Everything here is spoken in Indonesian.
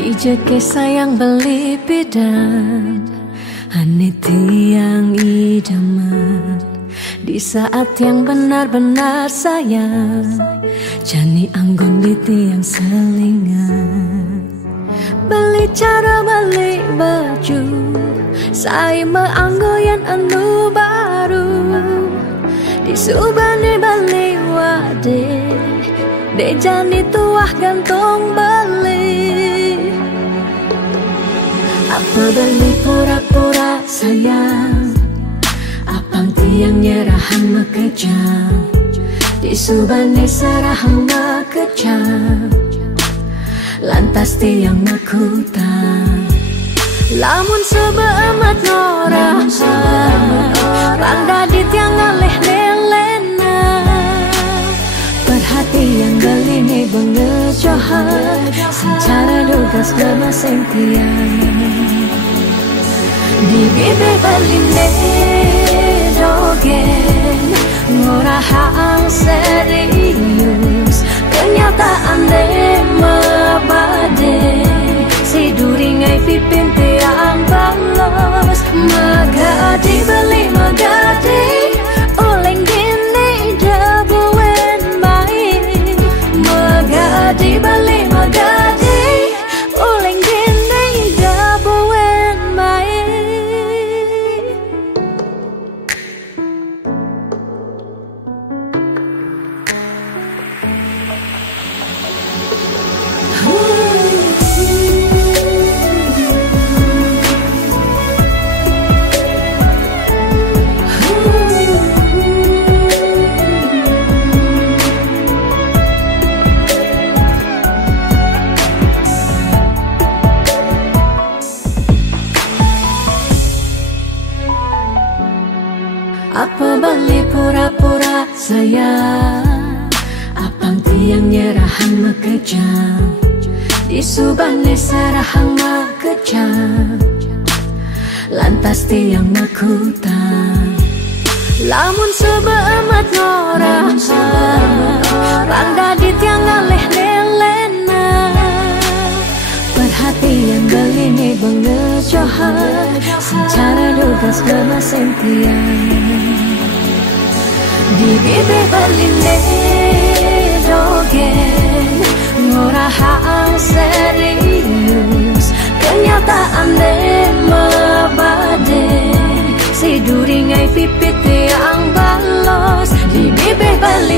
Ijeke sayang beli bidan Ane tiang idaman di saat yang benar-benar sayang. Jani anggon di tiang selingan. Beli cara beli baju saya meanggoyan anu baru. Di subane beli wade de jani tuah gantung beli. Apa beli pura-pura sayang, apang tiang nyerahan mekejam. Di subane serahan mekejam, lantas tiang mekutan. Lamun sebeamat norah, rangda di tiang ngaleh lelena. Perhatian beli nih bengejohan, secara dugas nama sentian. Di bibir beli dogen, ngorahang serius. Kenyataan deh mabade, si duringai pipin tiang balos. Magadi beli magadi, oleng gini dabuen baik. Magadi beli magadi, oleng gini dabuen baik. Apa beli pura-pura sayang, apang tiang nyerahan mekejam. Di subane serahan mekejam, lantas tiang mekutan. Lamun sebeamat norah, rangda di tiang ngaleh lelena. Perhatian beli nih bengejohan, secara dugas nama sentian. Di bibir beli dogen, ngorahang serius. Kenyataan deh mabade, si duringai pipit yang balos. Di bibir beli